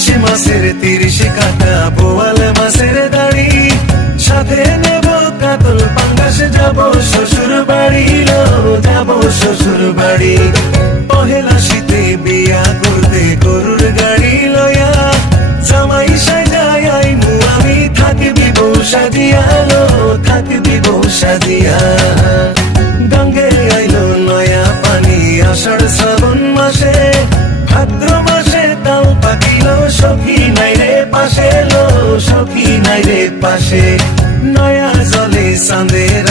ইলিশ মাছের 30 কাটা, বোয়াল মাছের দাড়ি, সাথে নেব কাতল পাঙ্গাস, যাব শ্বশুর বাড়ি, যাব শ্বশুর বাড়ি। পহেলা শীতে বিয়া করতে গরুর গাড়ি লয়া, জামাই সাজায় আইমু আমি, থাকবি বউ সাজিয়া, থাকবি বউ সাজিয়া। গাঙ্গে আইলো নয়া পানি আষাঢ় শ্রাবণ মাসে, ভাদ্র মাসে তাও পাকিল, সখী নাই রে পাশে, সখী নাই রে পাশে। নয়া জলে চাঁদের